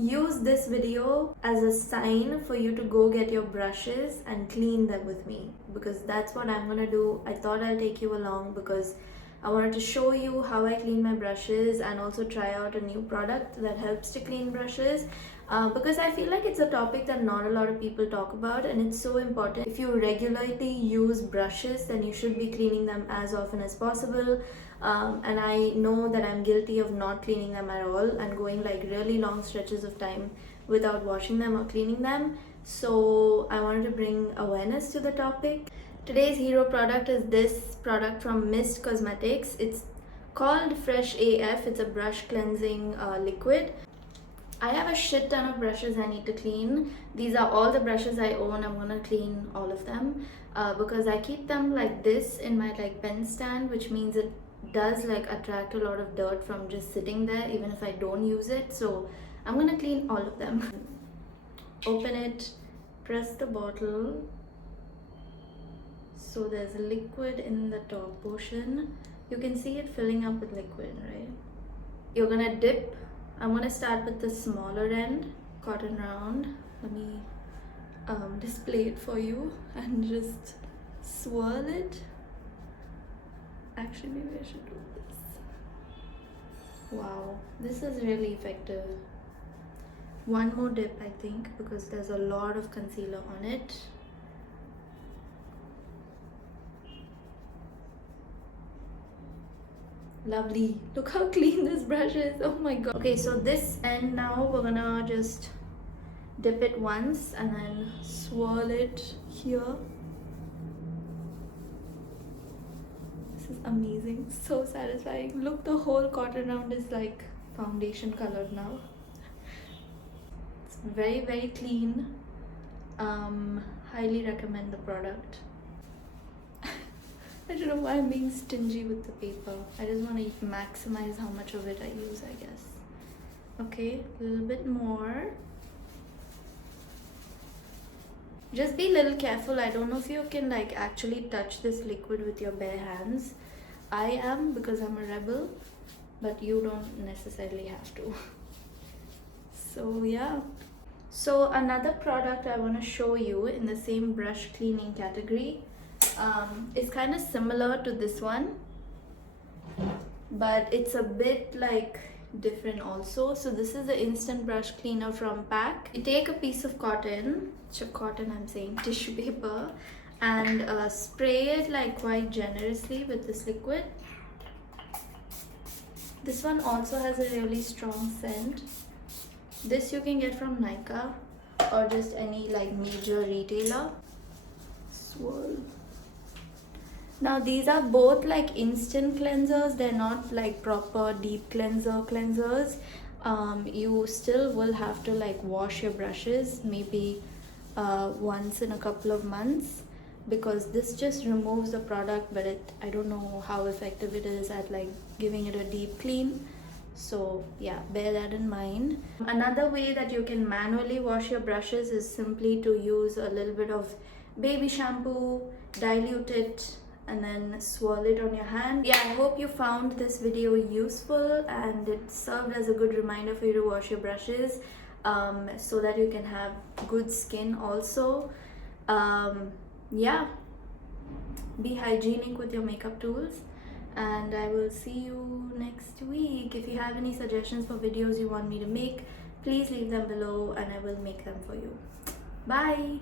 use this video as a sign for you to go get your brushes and clean them with me, because that's what I'm gonna do. I thought I'll take you along because I wanted to show you how I clean my brushes and also try out a new product that helps to clean brushes, because I feel like it's a topic that not a lot of people talk about, and it's so important. If you regularly use brushes, then you should be cleaning them as often as possible. And I know that I'm guilty of not cleaning them at all and going like really long stretches of time without washing them or cleaning them. So I wanted to bring awareness to the topic. Today's hero product is this product from Mist Cosmetics. It's called Fresh AF. It's a brush cleansing liquid. I have a shit ton of brushes I need to clean. These are all the brushes I own. I'm gonna clean all of them because I keep them like this in my like pen stand, which means it does like attract a lot of dirt from just sitting there even if I don't use it. So I'm gonna clean all of them. Open it, press the bottle. So there's liquid in the top portion. You can see it filling up with liquid, right? You're gonna dip. I'm gonna start with the smaller end, cotton round. Let me display it for you and just swirl it. Actually, maybe I should do this. Wow, this is really effective. One more dip, I think, because there's a lot of concealer on it. Lovely. Look how clean this brush is. Oh my god. Okay, so this end now we're gonna just dip it once and then swirl it here. This is amazing. So satisfying. Look, the whole cotton round is like foundation colored now. It's very, very clean. Highly recommend the product. I don't know why I'm being stingy with the paper. I just want to maximize how much of it I use, I guess. Okay, a little bit more. Just be a little careful. I don't know if you can like actually touch this liquid with your bare hands. I am, because I'm a rebel, but you don't necessarily have to. So yeah. So another product I want to show you in the same brush cleaning category. It's kind of similar to this one, but it's a bit like different also. So this is the instant brush cleaner from PAC. You take a piece of cotton, tissue paper, and spray it like quite generously with this liquid. This one also has a really strong scent. This you can get from Nykaa or just any like major retailer. Swirl. Now these are both like instant cleansers. They're not like proper deep cleansers. You still will have to like wash your brushes maybe once in a couple of months, because this just removes the product, but I don't know how effective it is at like giving it a deep clean. So yeah, bear that in mind. Another way that you can manually wash your brushes is simply to use a little bit of baby shampoo, dilute it, and then swirl it on your hand. Yeah, I hope you found this video useful and it served as a good reminder for you to wash your brushes so that you can have good skin also. Yeah, be hygienic with your makeup tools, and I will see you next week. If you have any suggestions for videos you want me to make, please leave them below and I will make them for you. Bye.